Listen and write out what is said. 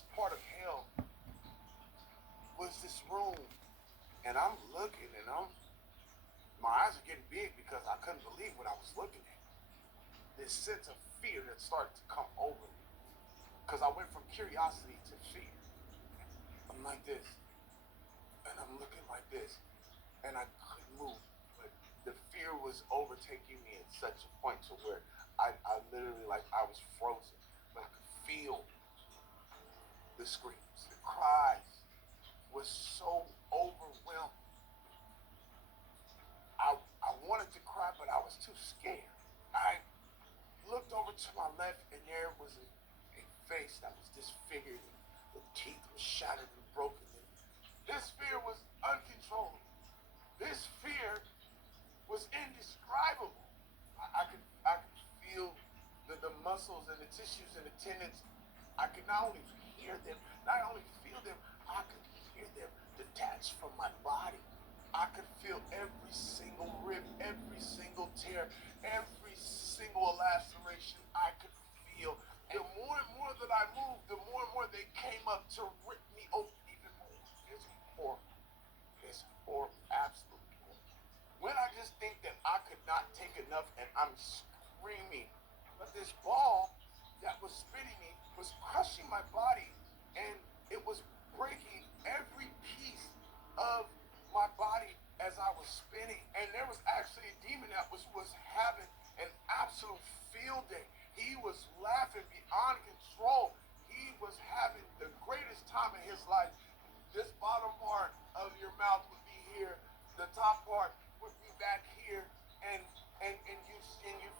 worst part of hell was this room, and I'm looking, and my eyes are getting big because I couldn't believe what I was looking at. This sense of fear that started to come over me, because I went from curiosity to fear. I'm like this, and I'm looking like this, and I couldn't move, but the fear was overtaking me at such a point to where I literally, like, I was frozen, but I could feel the screams, the cries was so overwhelming. I wanted to cry, but I was too scared. I looked over to my left, and there was a face that was disfigured, and the teeth were shattered and broken. And this fear was uncontrollable. This fear was indescribable. I could feel the muscles and the tissues and the tendons. I could not only hear them, not only feel them, I could hear them detach from my body. I could feel every single rib, every single tear, every single laceration I could feel. The more and more that I moved, the more and more they came up to rip me open even more. It's horrible. It's horrible. Absolutely horrible. When I just think that I could not take enough and I'm screaming, but this ball that was spitting me was crushing my body, and it was breaking every piece of my body as I was spinning. And there was actually a demon that was having an absolute field day. He was laughing beyond control. He was having the greatest time of his life. This bottom part of your mouth would be here. The top part would be back here, and you